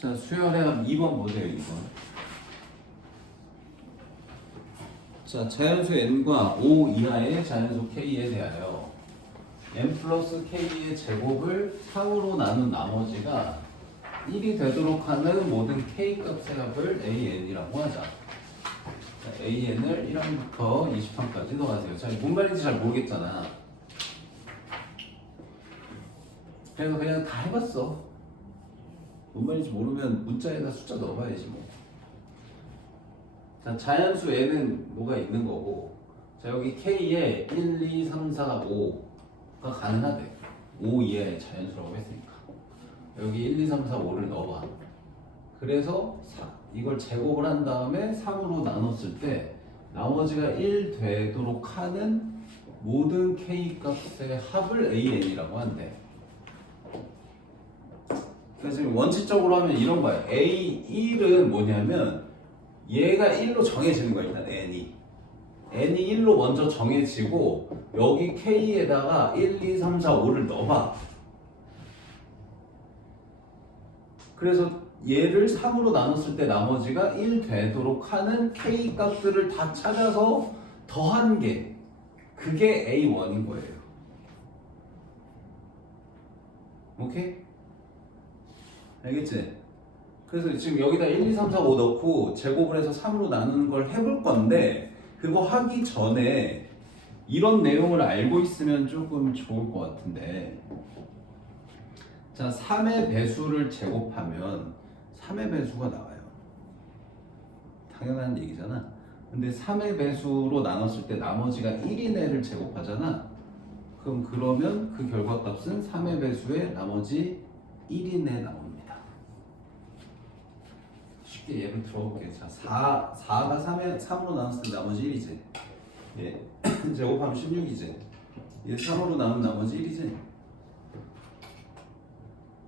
자, 수열해합 2번 보세요, 2번. 자, 자연수 n과 5 이하의 자연수 k에 대하여 n 플러스 k의 제곱을 4으로 나눈 나머지가 1이 되도록 하는 모든 k 값의 합을 an이라고 하자. 자, an을 1항부터 20항까지 넣어가세요. 자, 뭔 말인지 잘 모르겠잖아. 그래서 그냥 다 해봤어. 뭔 말인지 모르면 문자에다 숫자 넣어봐야지 뭐. 자, 자연수 n은 뭐가 있는 거고, 자, 여기 k에 1, 2, 3, 4, 5가 가능하대. 5 이하의 자연수라고 했으니까. 여기 1, 2, 3, 4, 5를 넣어봐. 그래서 이걸 제곱을 한 다음에 3으로 나눴을 때 나머지가 1 되도록 하는 모든 k 값의 합을 an이라고 한대. 그래서 지금 원칙적으로 하면 이런 거야. A1은 뭐냐면 얘가 1로 정해지는 거야. 일단 n이 1로 먼저 정해지고 여기 k에다가 1, 2, 3, 4, 5를 넣어봐. 그래서 얘를 3으로 나눴을 때 나머지가 1 되도록 하는 k 값들을 다 찾아서 더한 게 그게 A1인 거예요. 오케이? 알겠지? 그래서 지금 여기다 1, 2, 3, 4, 5 넣고 제곱을 해서 3으로 나누는 걸 해볼 건데 그거 하기 전에 이런 내용을 알고 있으면 조금 좋을 것 같은데, 자, 3의 배수를 제곱하면 3의 배수가 나와요. 당연한 얘기잖아. 근데 3의 배수로 나눴을 때 나머지가 1인 애를 제곱하잖아. 그러면 그 결과값은 3의 배수에 나머지 1인 애 나옵니다. 쉽게 예를 들어볼게요. 자, 4가 3으로 나눴을 때 나머지 1이지. 예. 제곱하면 16이지. 얘 3으로 나눈 나머지 1이지.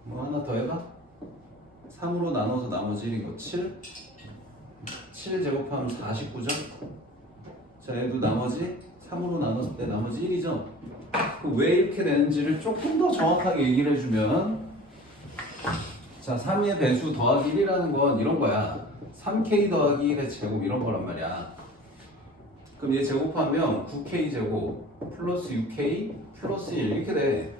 뭐 하나 더 해봐. 3으로 나눠서 나머지 1이고 7 제곱하면 49죠. 자, 얘도 나머지 3으로 나눴을 때 나머지 1이죠. 왜 이렇게 되는지를 조금 더 정확하게 얘기를 해주면, 자, 3의 배수 더하기 1이라는 건 이런 거야. 3k 더하기 1의 제곱 이런 거란 말이야. 그럼 얘 제곱하면 9k 제곱 플러스 6k 플러스 1 이렇게 돼.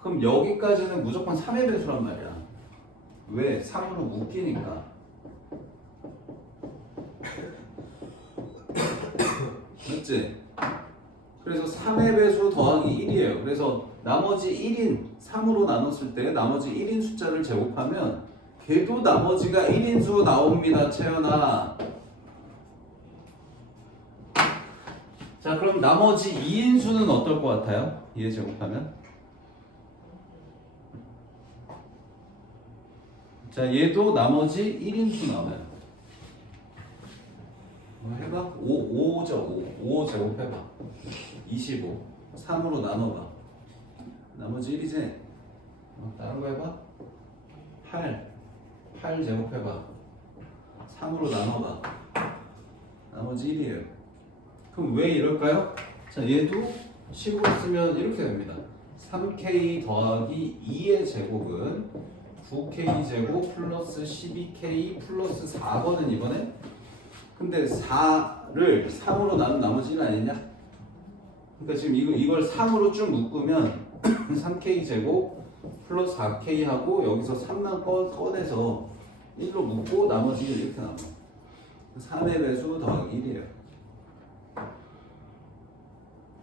그럼 여기까지는 무조건 3의 배수란 말이야. 왜? 3으로 묶이니까. 맞지? 그래서 3의 배수 더하기 1이에요. 그래서 나머지 1인 3으로 나눴을 때 나머지 1인 숫자를 제곱하면 걔도 나머지가 1인수 나옵니다. 채연아. 자, 그럼 나머지 2인수는 어떨 것 같아요? 얘 제곱하면? 자, 얘도 나머지 1인수 나와요. 뭐 해봐. 5죠. 5 제곱해봐. 25. 3으로 나눠봐. 나머지 1이지? 다른 거 해봐. 8 제곱해봐. 3으로 나눠봐. 나머지 1이에요. 그럼 왜 이럴까요? 자, 얘도 식으로 쓰면 이렇게 됩니다. 3k 더하기 2의 제곱은 9k 제곱 플러스 12k 플러스 4거든 이번에. 근데 4를 3으로 나눈 나머지 1 아니냐? 그러니까 지금 이걸 3으로 쭉 묶으면 3k 제곱 플러스 4k 하고 여기서 3만 꺼내서 1로 묶고 나머지 1 이렇게 나와. 3의 배수 더하기 1이에요.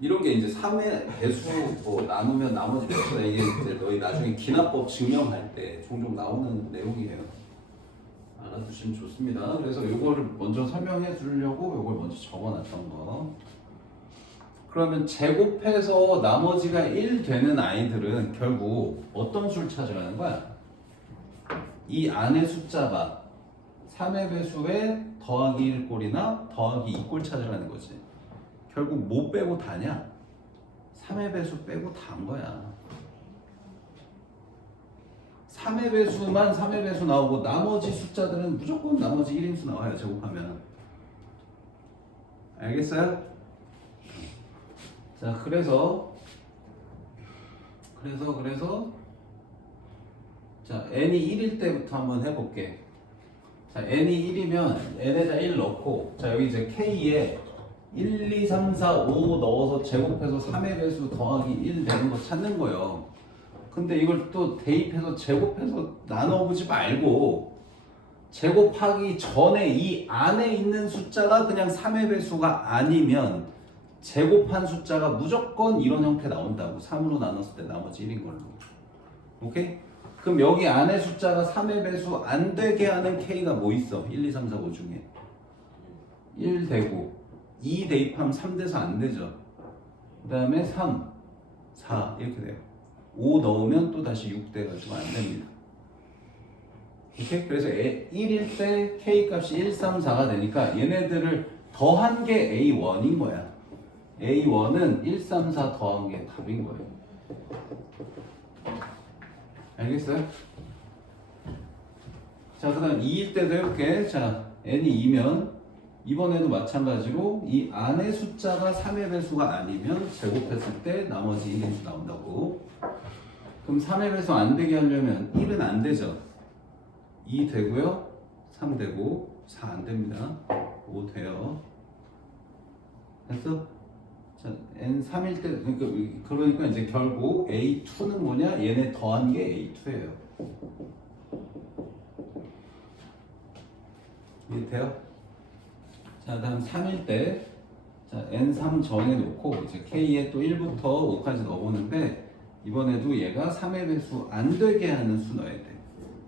이런 게 이제 3의 배수 뭐 나누면 나머지 배수다, 이게 이제 너희 나중에 기납법 증명할 때 종종 나오는 내용이에요. 알아두시면 좋습니다. 그래서 이거를 먼저 설명해 주려고 이걸 먼저 적어놨던 거. 그러면 제곱해서 나머지가 1 되는 아이들은 결국 어떤 수를 찾으라는 거야? 이 안의 숫자가 3의 배수에 더하기 1꼴이나 더하기 2꼴 찾으라는 거지. 결국 뭐 빼고 다냐? 3의 배수 빼고 다인 거야. 3의 배수만 3의 배수 나오고 나머지 숫자들은 무조건 나머지 1인수 나와요. 제곱하면. 알겠어요? 자, 그래서 자, n이 1일 때부터 한번 해볼게. 자, n이 1이면 n에다 1 넣고, 자, 여기 이제 k에 1, 2, 3, 4, 5 넣어서 제곱해서 3의 배수 더하기 1 되는 거 찾는 거예요. 근데 이걸 또 대입해서 제곱해서 나눠보지 말고 제곱하기 전에 이 안에 있는 숫자가 그냥 3의 배수가 아니면 제곱한 숫자가 무조건 이런 형태 나온다고. 3으로 나눴을 때 나머지 1인 걸로. 오케이? 그럼 여기 안에 숫자가 3의 배수 안 되게 하는 k가 뭐 있어? 1, 2, 3, 4, 5 중에 1 되고 2 대입하면 3 돼서 안 되죠. 그 다음에 3, 4 이렇게 돼요. 5 넣으면 또 다시 6 돼가지고 안 됩니다. 오케이? 그래서 1일 때 k 값이 1, 3, 4가 되니까 얘네들을 더한 게 A1인 거야. A1은 1, 3, 4 더한 게 답인 거예요. 알겠어요? 자, 그 다음 2일 때도 이렇게, 자, n이 2면 이번에도 마찬가지로 이 안에 숫자가 3의 배수가 아니면 제곱했을 때 나머지 1인수 나온다고. 그럼 3의 배수 안 되게 하려면 1은 안 되죠. 2 되고요, 3 되고, 4 안 됩니다. 5 돼요. 됐어? 자, n 3일 때, 그러니까 이제 결국 A2는 뭐냐? 얘네 더한 게 A2예요. 이해돼요? 자, 다음 3일 때, 자, n3 정해 놓고, 이제 k에 또 1부터 5까지 넣어보는데, 이번에도 얘가 3의 배수 안 되게 하는 수 넣어야 돼.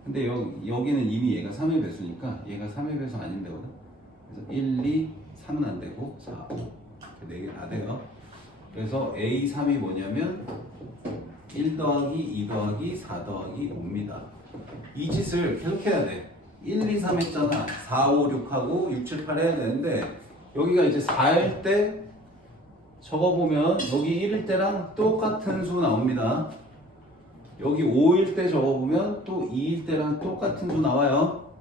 근데 여기는 이미 얘가 3의 배수니까, 얘가 3의 배수 아닌데거든? 그래서 1, 2, 3은 안 되고, 4, 5. 4개 다 돼요. 그래서 A3이 뭐냐면 1 더하기 2 더하기 4 더하기 5입니다. 이 짓을 계속 해야 돼. 1, 2, 3 했잖아. 4, 5, 6하고 6, 7, 8 해야 되는데 여기가 이제 4일 때 적어보면 여기 1일 때랑 똑같은 수 나옵니다. 여기 5일 때 적어보면 또 2일 때랑 똑같은 수 나와요.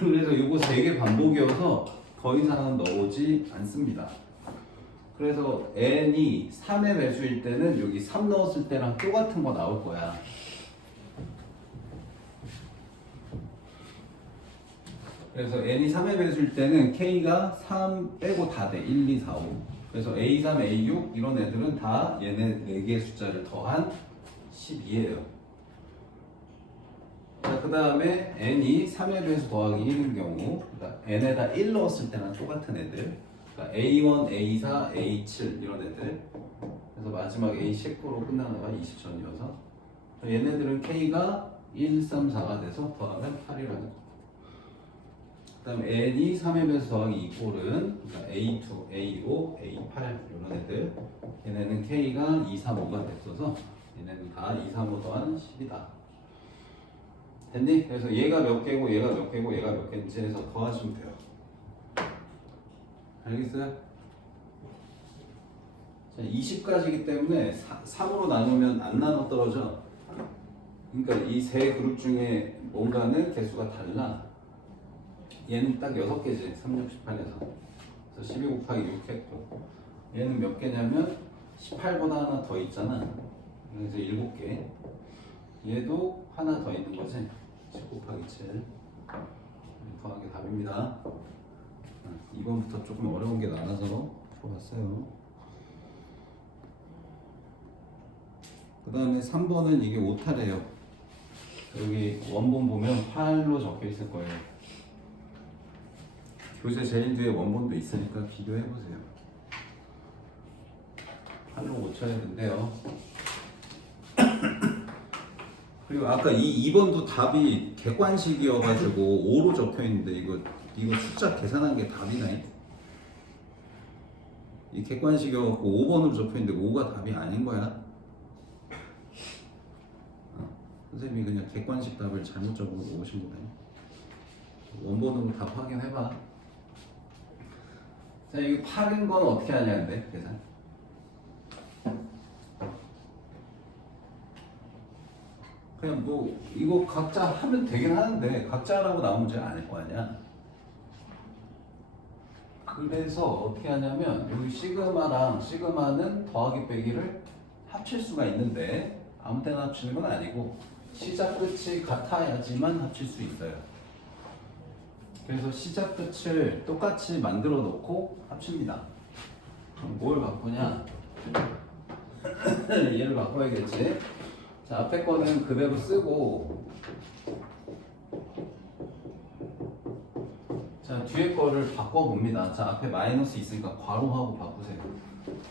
그래서 이거 3개 반복이어서 더 이상은 넣어오지 않습니다. 그래서 n이 3의 배수일 때는 여기 3 넣었을 때랑 똑같은 거 나올 거야. 그래서 n이 3의 배수일 때는 k가 3 빼고 다 돼. 1, 2, 4, 5. 그래서 A3, A6 이런 애들은 다 얘네 4개의 숫자를 더한 12예요. 자, 그 다음에 n이 3의 배수 더하기 1인 경우, 그러니까 n에다 1 넣었을 때랑 똑같은 애들, 그러니까 A1, A4, A7 이런 애들. 그래서 마지막 A19로 끝나는 거야. 20전이어서. 얘네들은 K가 1, 3, 4가 돼서 더하면 8이라는 거. 그 다음 n이 3의 배수 더하기 2꼴은 그러니까 A2, A5, A8 이런 애들. 얘네는 K가 2, 3, 5가 됐어서 얘네는 다 2, 3, 5 더한 10이다. 됐니? 그래서 얘가 몇 개고 얘가 몇 개고 얘가 몇 개인지 해서 더하시면 돼요. 알겠어요? 자, 20까지이기 때문에 3으로 나누면 안 나눠 떨어져. 그러니까 이 세 그룹 중에 뭔가는 개수가 달라. 얘는 딱 6개지. 3, 6, 18에서. 그래서 12 곱하기 6 했고. 얘는 몇 개냐면 18보다 하나 더 있잖아. 그래서 7개. 얘도 하나 더 있는 거지. 10 곱하기 7. 더하기 답입니다. 2번부터 조금 어려운 게 나와서 풀어봤어요. 그 다음에 3번은 이게 오타래요. 여기 원본 보면 8로 적혀 있을 거예요. 교재 제일 뒤에 원본도 있으니까 비교해보세요. 8로 고쳐야 된대요. 그리고 아까 이 2번도 답이 객관식이어가지고 5로 적혀 있는데 이거 숫자 계산한 게 답이네. 이 객관식이어갖고 5번으로 적혀 있는데 5가 답이 아닌 거야. 선생님이 그냥 객관식 답을 잘못 적어 오신 거다. 원본으로 답 확인해봐. 자, 이거 8인 건 어떻게 하냐는데 계산. 그냥 뭐 이거 각자 하면 되긴 하는데 각자라고 나온 문제가 아닐 거 아니야. 그래서 어떻게 하냐면 여기 시그마랑 시그마는 더하기 빼기를 합칠 수가 있는데 아무 때나 합치는 건 아니고 시작 끝이 같아야지만 합칠 수 있어요. 그래서 시작 끝을 똑같이 만들어 놓고 합칩니다. 그럼 뭘 바꾸냐? 얘를 바꿔야겠지. 자, 앞에 거는 그대로 쓰고, 자, 뒤에 거를 바꿔봅니다. 자, 앞에 마이너스 있으니까 괄호하고 바꾸세요.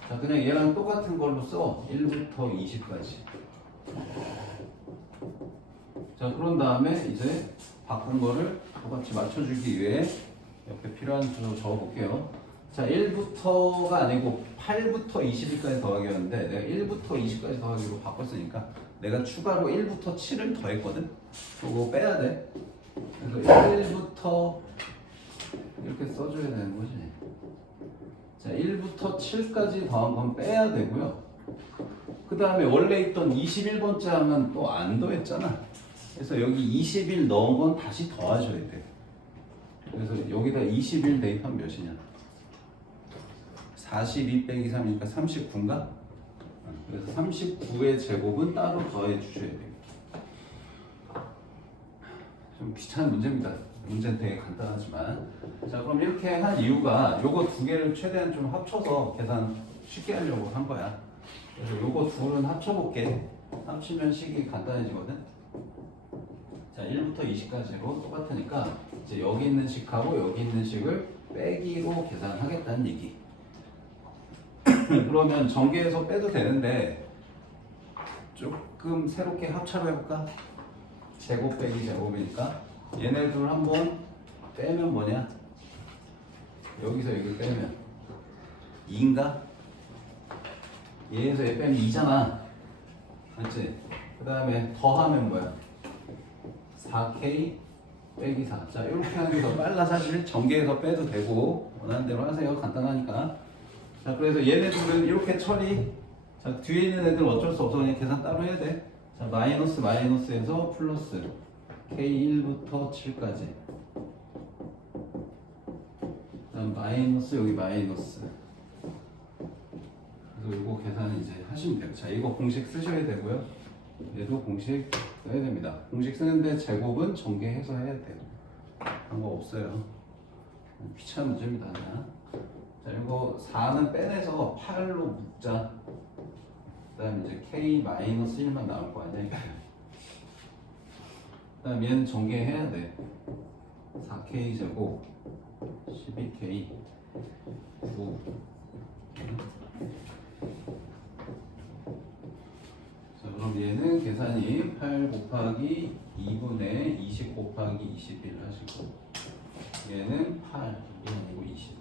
자, 그냥 얘랑 똑같은 걸로 써. 1부터 20까지. 자, 그런 다음에 이제 바꾼 거를 똑같이 맞춰주기 위해 옆에 필요한 수 적어볼게요. 자, 1부터가 아니고 8부터 20일까지 더하기였는데 내가 1부터 20까지 더하기로 바꿨으니까 내가 추가로 1부터 7을 더했거든? 그거 빼야 돼. 그래서 1부터 이렇게 써줘야 되는 거지. 자, 1부터 7까지 더한 건 빼야 되고요. 그 다음에 원래 있던 21번째 하면 또 안 더했잖아. 그래서 여기 21 넣은 건 다시 더하셔야 돼. 그래서 여기다 21 대입하면 몇이냐? 42 빼기 3이니까 39인가? 그래서 39의 제곱은 따로 더해 주셔야 돼요. 좀 귀찮은 문제입니다. 문제는 되게 간단하지만. 자, 그럼 이렇게 한 이유가 요거 두 개를 최대한 좀 합쳐서 계산 쉽게 하려고 한 거야. 그래서 요거 둘은 합쳐볼게. 합치면 식이 간단해지거든. 자, 1부터 20까지로 똑같으니까 이제 여기 있는 식하고 여기 있는 식을 빼기로 계산하겠다는 얘기. 그러면 전개해서 빼도 되는데 조금 새롭게 합차로 해볼까? 제곱 빼기 제곱이니까 얘네들 한번 빼면 뭐냐? 여기서 여기를 빼면 2인가? 얘에서 얘 빼면 2잖아. 맞지? 그 다음에 더하면 뭐야? 4K 빼기 4. 자, 이렇게 하는 게 더 빨라. 사실 전개해서 빼도 되고 원하는 대로 하세요. 간단하니까. 자, 그래서 얘네들은 이렇게 처리. 자, 뒤에 있는 애들 어쩔 수 없어. 그냥 계산 따로 해야 돼. 자, 마이너스 마이너스에서 플러스 K1부터 7까지. 그다음 마이너스 여기 마이너스. 그래서 이거 계산은 이제 하시면 돼요. 자, 이거 공식 쓰셔야 되고요. 얘도 공식 써야 됩니다. 공식 쓰는데 제곱은 전개해서 해야 돼요. 방법 없어요. 귀찮은 문제입니다. 자, 이거 4는 빼내서 8로 묶자. 그 다음 이제 K-1만 나올 거 아니야. 그 다음 얘는 전개해야 돼. 4K 제곱 12K 9. 자, 그럼 얘는 계산이 8 곱하기 2분의 20 곱하기 21 하시고 얘는 8, 이게 아니고 20.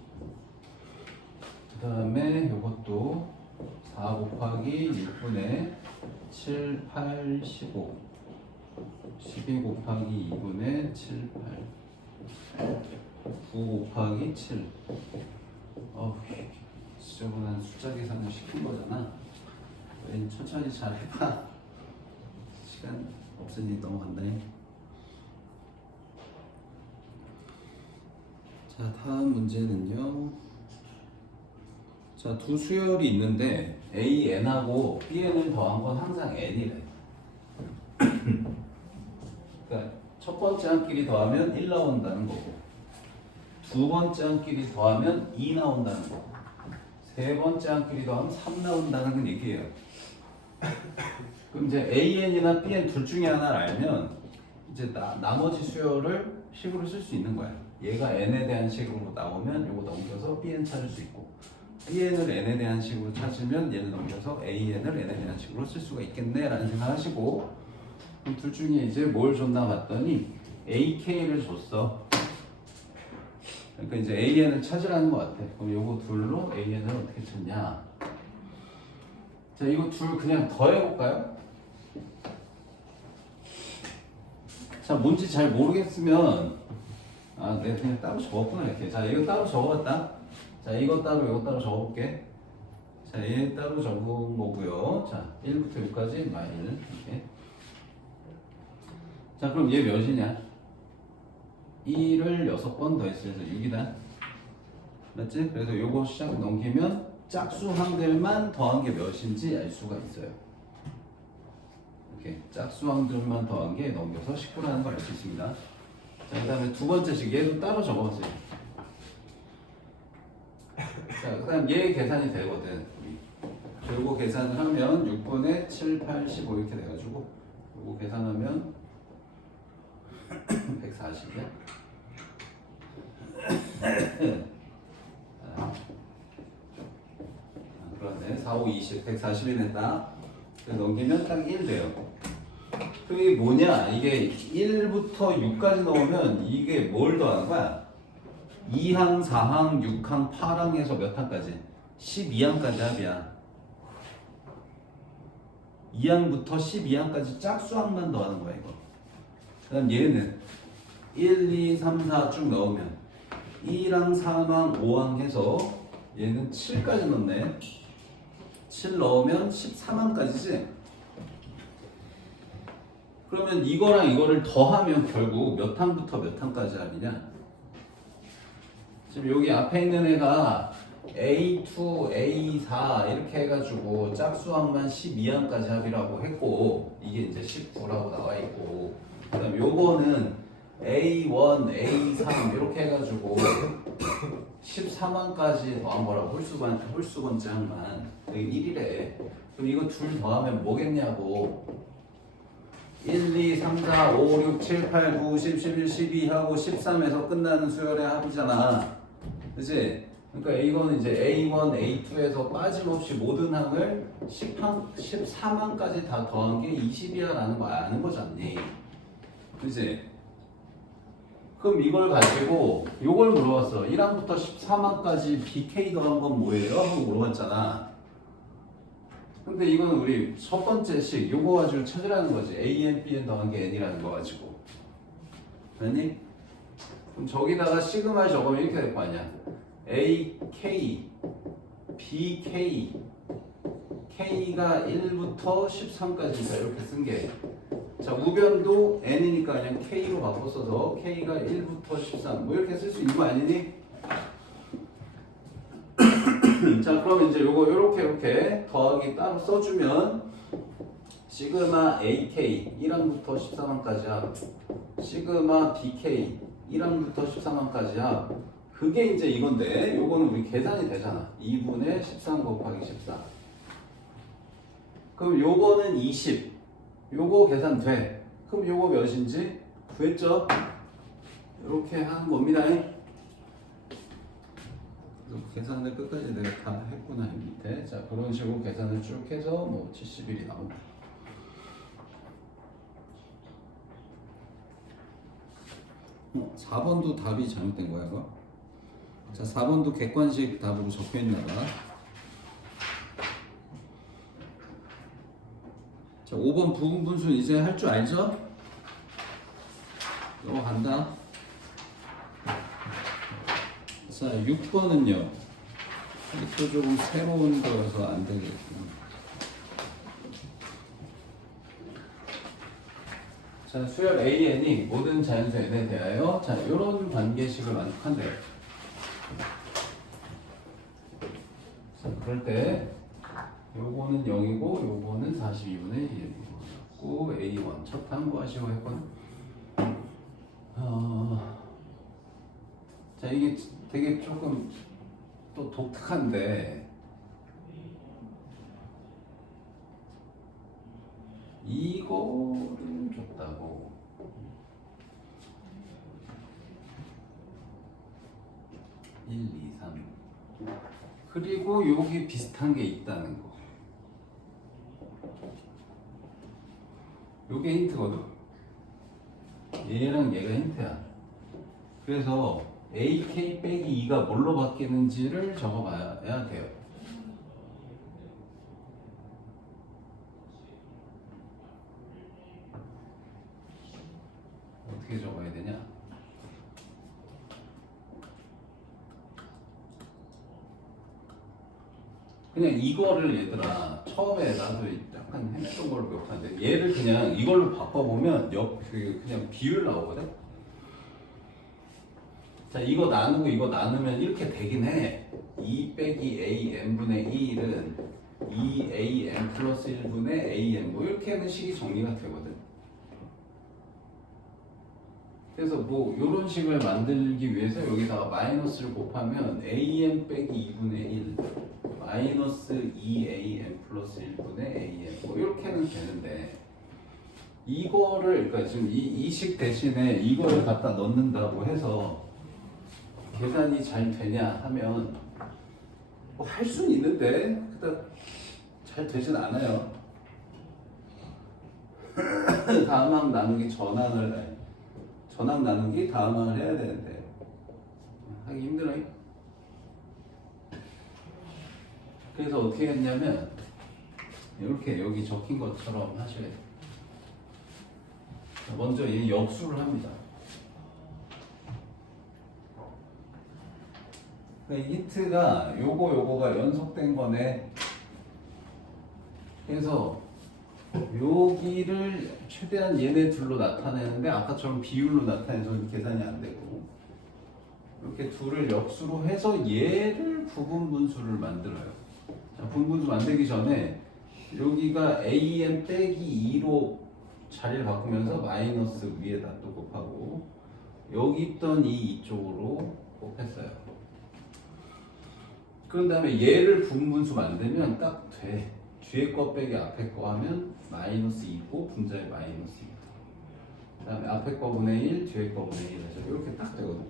그 다음에 이것도 4 곱하기 6분의 7, 8, 15 12 곱하기 2분의 7, 8 9 곱하기 7. 지저분한 숫자 계산을 시킨 거잖아. 왜 천천히 잘 해봐. 시간 없으니 넘어간다. 자, 다음 문제는요. 자, 두 수열이 있는데 A, N하고 B, N을 더한 건 항상 N이래. 그러니까 첫 번째 한끼리 더하면 1 나온다는 거고, 두 번째 한끼리 더하면 2 나온다는 거고, 세 번째 한끼리 더하면 3 나온다는 얘기예요. 그럼 이제 AN이나 BN 둘 중에 하나를 알면 이제 나머지 수열을 식으로 쓸 수 있는 거야. 얘가 N에 대한 식으로 나오면 이거 넘겨서 BN 찾을 수 있고, BN을 N에 대한 식으로 찾으면 얘를 넘겨서 AN을 N에 대한 식으로 쓸 수가 있겠네 라는 생각하시고, 그럼 둘 중에 이제 뭘 줬나 봤더니 AK를 줬어. 그러니까 이제 AN을 찾으라는 것 같아. 그럼 요거 둘로 AN을 어떻게 찾냐? 자, 이거 둘 그냥 더해볼까요? 자, 뭔지 잘 모르겠으면 내가 그냥 따로 적었구나 이렇게. 자, 이거 따로 적어봤다. 자, 이거 따로 적어볼게. 자, 얘 따로 적은 거고요. 자, 1부터 6까지 마일 이렇게. 자, 그럼 얘 몇이냐? 1을 6번 더했어요. 그래서 6이다. 맞지? 그래서 요거 시작 넘기면 짝수항들만 더한 게 몇인지 알 수가 있어요. 이렇게 짝수항들만 더한 게 넘겨서 19라는 걸 알 수 있습니다. 자, 그 다음에 두 번째 식 얘도 따로 적어보세요. 자, 그 다음 얘 계산이 되거든. 결국 계산을 하면 6분의 7, 8, 15 이렇게 돼가지고 요거 계산하면 140이야. 그러네. 4, 5, 20, 140이 된다. 넘기면 딱 1 돼요. 그게 뭐냐? 이게 1부터 6까지 넣으면 이게 뭘 더하는 거야? 2항, 4항, 6항, 8항에서 몇 항까지? 12항까지 합이야. 2항부터 12항까지 짝수항만 더하는 거야 이거. 그 다음 얘는 1, 2, 3, 4 쭉 넣으면 1항, 3항, 5항 해서 얘는 7까지 넣네. 7 넣으면 13항까지지? 그러면 이거랑 이거를 더하면 결국 몇 항부터 몇 항까지 합이냐? 지금 여기 앞에 있는 애가 A2, A4 이렇게 해가지고 짝수항만 12항까지 합이라고 했고 이게 이제 19라고 나와 있고 그 다음 요거는 A1, A3 이렇게 해가지고 13항까지 더한 거라고 홀수번째 항만 여기 1이래. 그럼 이거 둘 더하면 뭐겠냐고. 1, 2, 3, 4, 5, 6, 7, 8, 9, 10, 11, 12 하고 13에서 끝나는 수열의 합이잖아. 그치? 그러니까 이거는 이제 A1, A2에서 빠짐없이 모든 항을 13항까지 다 더한 게 20이야 라는 거 아는 거잖니. 그치? 그럼 이걸 가지고 이걸 물어봤어. 1항부터 13항까지 BK 더한 건 뭐예요? 하고 물어봤잖아. 근데 이건 우리 첫 번째 식 요거 가지고 찾으라는 거지. AN, BN 더한 게 N이라는 거 가지고. 아니? 그럼 저기다가 시그마 적으면 이렇게 될 거 아니야. AK, BK, K가 1부터 13까지니까 이렇게 쓴 게. 자, 우변도 N이니까 그냥 K로 바꿔 써서 K가 1부터 13 뭐 이렇게 쓸 수 있는 거 아니니? 자, 그럼 이제 요거 요렇게 더하기 따로 써주면 시그마 AK 1항부터 13항까지 합, 시그마 BK 1항부터 13항까지 합. 그게 이제 이건데 요거는 우리 계산이 되잖아. 2분의 13 곱하기 14. 그럼 요거는 20. 요거 계산 돼. 그럼 요거 몇인지 구했죠? 이렇게 하는 겁니다. 계산을 끝까지 내가 다 했구나 밑에. 자, 그런 식으로 계산을 쭉 해서 뭐 71이 나온다. 어, 4번도 답이 잘못된 거야, 이거? 자, 4번도 객관식 답으로 적혀 있나 봐. 자, 5번 부분 분수 이제 할 줄 알죠? 이거 간다. 자, 6번은요. 또 조금 새로운 거여서 안 되겠구나. 자, 수열 AN이 모든 자연수 N에 대하여 자, 이런 관계식을 만족한대요. 자, 그럴 때 요거는 0이고 요거는 42분의 1이고 A1 첫 항구하시고 했거든. 자, 이게 되게 조금 또 독특한데 이거를 줬다고. (1, 2, 3) 그리고 여기 비슷한 게 있다는 거. 요게 힌트거든. 얘랑 얘가 힌트야. 그래서 AK 빼기 2가 뭘로 바뀌는지를 적어봐야 돼요. 어떻게 적어야 되냐? 그냥 이거를 얘들아 처음에 나도 약간 했던 걸로 기억하는데 얘를 그냥 이걸로 바꿔보면 그냥 비율 나오거든? 자, 이거 나누고 이거 나누면 이렇게 되긴 해. 2 빼기 A n분의 1은 2am 플러스 1분의 am 뭐 이렇게 하는 식이 정리가 되거든. 그래서 뭐 이런 식을 만들기 위해서 여기다가 마이너스를 곱하면 am 빼기 2분의 1 마이너스 2am 플러스 1분의 am 뭐 이렇게 하면 되는데 이거를 그러니까 지금 이 식 대신에 이거를 갖다 넣는다고 해서 계산이 잘 되냐 하면 뭐 할 수는 있는데 그닥 잘 되진 않아요. 다음항 나누기 전항 나누기 다음항을 해야 되는데 하기 힘들어요. 그래서 어떻게 했냐면 이렇게 여기 적힌 것처럼 하셔야 돼요. 먼저 얘 역수를 합니다. 힌트가 요거가 연속된 거네. 그래서 여기를 최대한 얘네 둘로 나타내는데 아까처럼 비율로 나타내서 계산이 안 되고 이렇게 둘을 역수로 해서 얘를 부분분수를 만들어요. 자, 부분분수 만들기 전에 여기가 am 빼기 2로 자리를 바꾸면서 마이너스 위에다 또 곱하고 여기 있던 이쪽으로 곱했어요. 그런 다음에 얘를 분분수 만들면 딱 돼. 뒤에 거 빼기 앞에 거 하면 마이너스 2고 분자에 마이너스 2. 그 다음에 앞에 거 분의 1, 뒤에 거 분의 1 해서 이렇게 딱 되거든.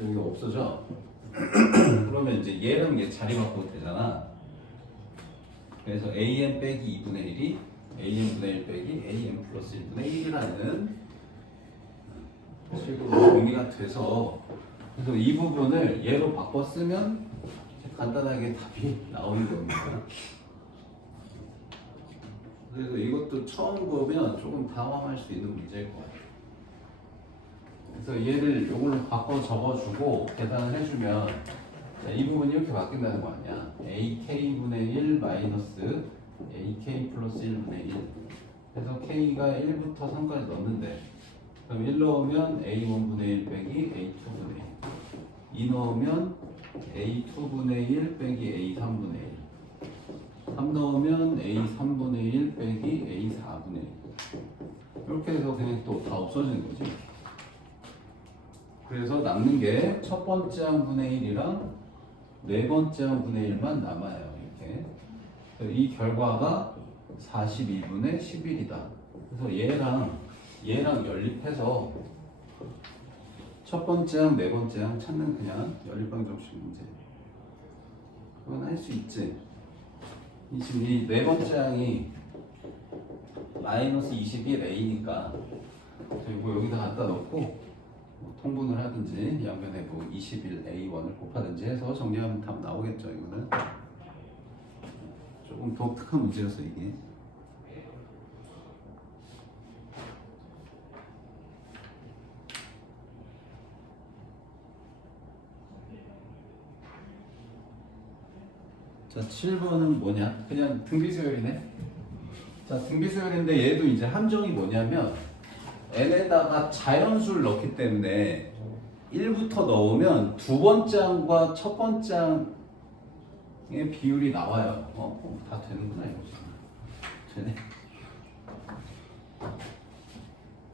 여기가 없어져. 그러면 이제 얘랑 얘 자리 바꿔도 되잖아. 그래서 am 빼기 2분의 1이 am분의 1 빼기 am 플러스 1분의 1이라는 식으로 정리가 돼서 그래서 이 부분을 얘로 바꿔 쓰면 간단하게 답이 나오는 겁니다. 그래서 이것도 처음 보면 조금 당황할 수 있는 문제일 것 같아요. 그래서 얘를 이걸로 바꿔 적어주고 계산을 해주면 이 부분이 이렇게 바뀐다는 거 아니야. ak분의 1 마이너스 ak 플러스 1분의 1 그래서 k가 1부터 3까지 넣는데 그럼 1 넣으면 a1분의 1 빼기 a2분의 1 2 넣으면 a2분의 1 빼기 a3분의 1 3 넣으면 a3분의 1 빼기 a4분의 1 이렇게 해서 그냥 또 다 없어지는 거지. 그래서 남는 게 첫 번째 항분의 1이랑 네 번째 항분의 1만 남아요. 이렇게 이 결과가 42분의 11이다. 그래서 얘랑 연립해서 첫 번째 항, 네 번째 항 찾는 그냥 연립방정식 문제. 그건 할 수 있지. 지금 이 네 번째 항이 마이너스 21a니까 뭐 여기다 갖다 넣고 뭐 통분을 하든지 양변에 뭐 21a1을 곱하든지 해서 정리하면 답 나오겠죠. 이거는 조금 독특한 문제였어 이게. 자, 7번은 뭐냐? 그냥 등비수열이네. 자, 등비수열인데 얘도 이제 함정이 뭐냐면 n에다가 자연수를 넣기 때문에 1부터 넣으면 두 번째 항과 첫 번째 항의 비율이 나와요. 다 되는구나 이거. 되네.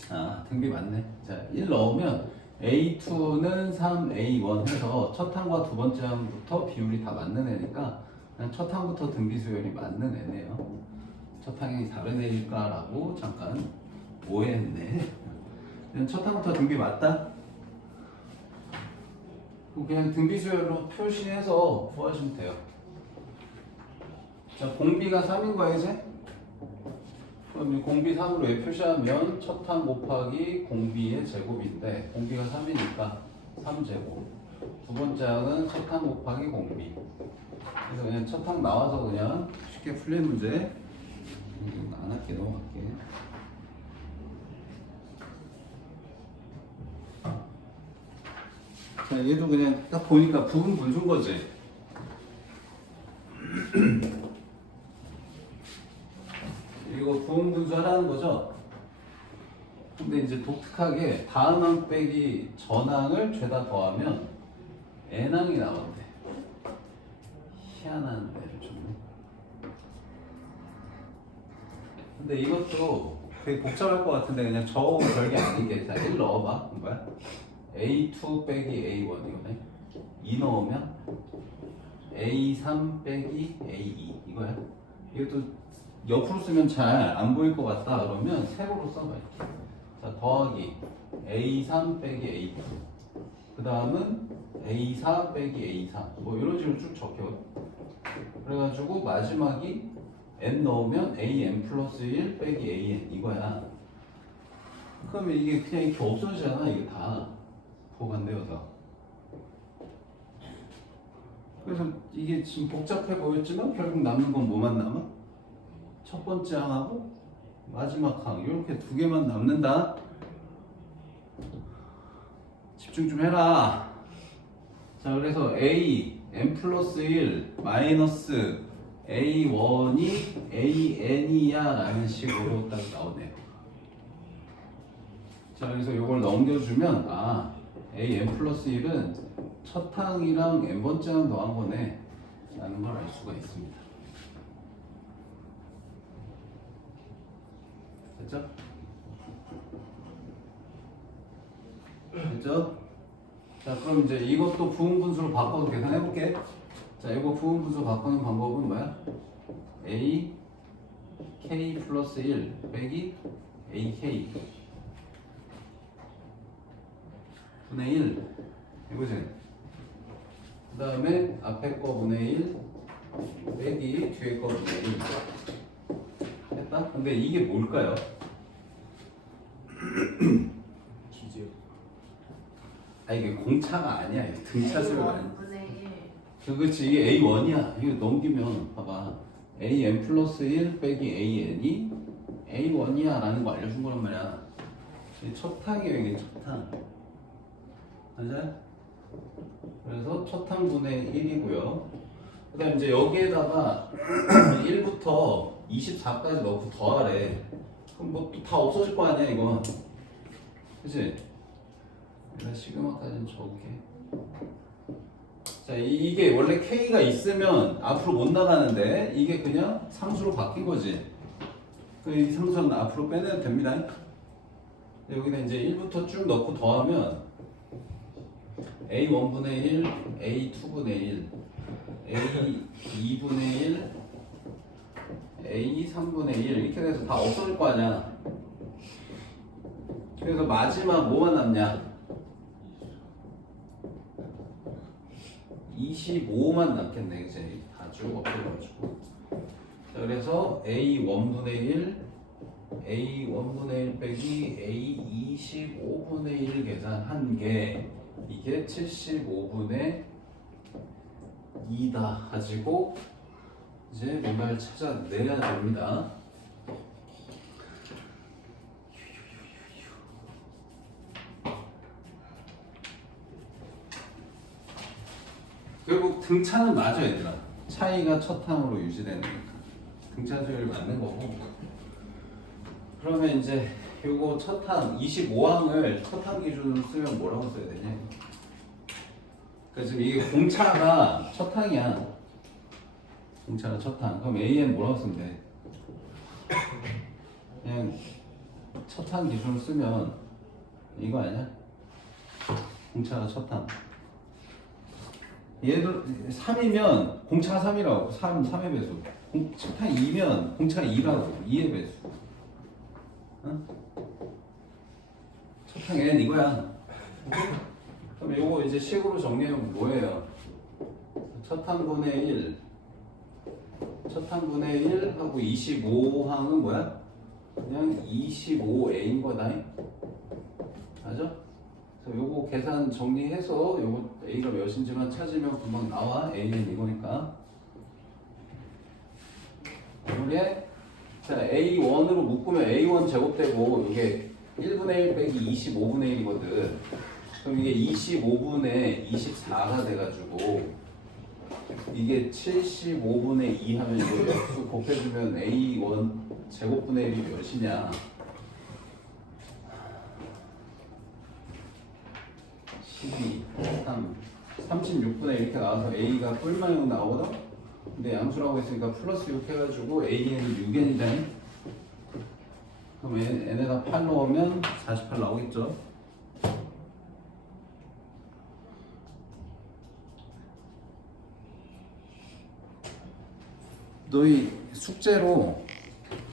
아, 등비 맞네. 자, 1 넣으면 A2는 3A1 해서 첫 항과 두 번째 항부터 비율이 다 맞는 애니까 그냥 첫 항부터 등비수열이 맞는 애네요. 첫 항이 다른 애일까라고 잠깐 오해했네. 그냥 첫 항부터 등비 맞다? 그냥 등비수열로 표시해서 구하시면 돼요. 자, 공비가 3인 거야 이제? 그럼 공비 3으로 왜 표시하면 첫 항 곱하기 공비의 제곱인데 공비가 3이니까 3제곱. 두 번째 항은 첫 항 곱하기 공비. 그래서 그냥 첫 항 나와서 그냥 쉽게 풀린 문제. 안 할게, 넘어갈게. 자, 얘도 그냥 딱 보니까 부분 분수인 거지. 이거 부분 분수 하라는 거죠. 근데 이제 독특하게 다음 항 빼기 전항을 죄다 더하면 n항이 나온대. 희한한 애를 줬네. 근데 이것도 되게 복잡할 것 같은데 그냥 저거 별게 아니게. 자, 1 넣어봐. 뭐야? A2 빼기 A1 이거네. 2 넣으면 A3 빼기 A2 이거야. 이것도 옆으로 쓰면 잘 안 보일 것 같다 그러면 세로로 써봐. 자, 더하기 A3 빼기 A2 그 다음은 A4 빼기 A4 뭐 이런 식으로 쭉 적혀. 그래가지고 마지막이 n 넣으면 an 플러스 1 빼기 an 이거야. 그러면 이게 그냥 이렇게 없어지잖아. 이게 다 보관되어서. 그래서 이게 지금 복잡해 보였지만 결국 남는 건 뭐만 남아? 첫 번째 항하고 마지막 항 이렇게 두 개만 남는다. 집중 좀 해라. 자, 그래서 a n 플러스 1 마이너스 a1이 an이야 라는 식으로 딱 나오네요. 자, 그래서 이걸 넘겨주면 a n 플러스 1은 첫 항이랑 n번째 항 더한 거네 라는 걸 알 수가 있습니다. 됐죠? 됐죠? 자, 그럼 이제 이것도 부분 분수로 바꿔서 계산해 볼게. 자, 이거 부분 분수 바꾸는 방법은 뭐야? a k 플러스 1 빼기 a k 분의 1 이거지. 그 다음에 앞에 거 분의 1 빼기 뒤에 거 분의 1 했다? 근데 이게 뭘까요? 기지요. 이게 공차가 아니야. 이게 등차수가 아니야. 분의 1. 그렇지. 이게 A1이야. 이거 넘기면 봐봐. AN 플러스 1 빼기 AN이 A1이야 라는 거 알려준 거란 말이야. 이게 첫 항이에요. 이게 첫 항. 맞아요? 그래서 첫 항분의 1이고요. 그 다음 이제 여기에다가 1부터 24까지 넣고 더하래. 그럼 뭐 또 다 없어질 거 아니야 이건. 그치? 내가 시그마까지는 적을게. 자, 이게 원래 K가 있으면 앞으로 못 나가는데 이게 그냥 상수로 바뀐 거지. 이 상수는 앞으로 빼내도 됩니다. 여기다 이제 1부터 쭉 넣고 더하면 A1분의 1, A2분의 1, A2분의 1, A3분의 1 이렇게 돼서 다 없어질 거 아니야. 그래서 마지막 뭐만 남냐? 25만 남겠네. 이제 다 쭉 없어져가지고. 자, 그래서 A1분의 1, A1분의 1 빼기 A25분의 1 계산한 게 이게 75분의 2다 가지고 이제 뭔가를 찾아내야 됩니다. 결국 등차는 맞아 얘들아. 차이가 첫 항으로 유지되는 거니까 등차수율이 맞는 거고. 그러면 이제 요거 첫 항 25항을 첫 항 기준으로 쓰면 뭐라고 써야 되냐? 그러니까 지금 이게 공차가 첫 항이야. 공차가 첫 항. 그럼 AN 뭐라고 쓰면 돼? 그냥 첫 항 기준으로 쓰면 이거 아니야? 공차가 첫 항. 얘도 3이면 공차가 3이라고. 3의 배수. 첫항 2면 공차가 2라고. 2의 배수. 응? 첫항 N 이거야. 그럼 요거 이제 식으로 정리하면 뭐예요? 첫항분의 1 첫항분의 1 하고 25항은 뭐야? 그냥 25A인 거다. 맞아? 그래서 요거 계산 정리해서 요거 A가 몇인지만 찾으면 금방 나와. A는 이거니까. 그래? 자, A1으로 묶으면 A1 제곱되고 이게 1분의 1 빼기 25분의 1이거든. 그럼 이게 25분의 24가 돼가지고 이게 75분의 2 하면 이거 역수 곱해주면 A1 제곱분의 1이 몇이냐? 12, 3, 36분의 이렇게 나와서 A가 뿔마용 나오거든? 근데 양수라고 했으니까 플러스 6 해가지고 AN이 6N이다. 그럼 n에다 8 넣으면 48 나오겠죠? 너희 숙제로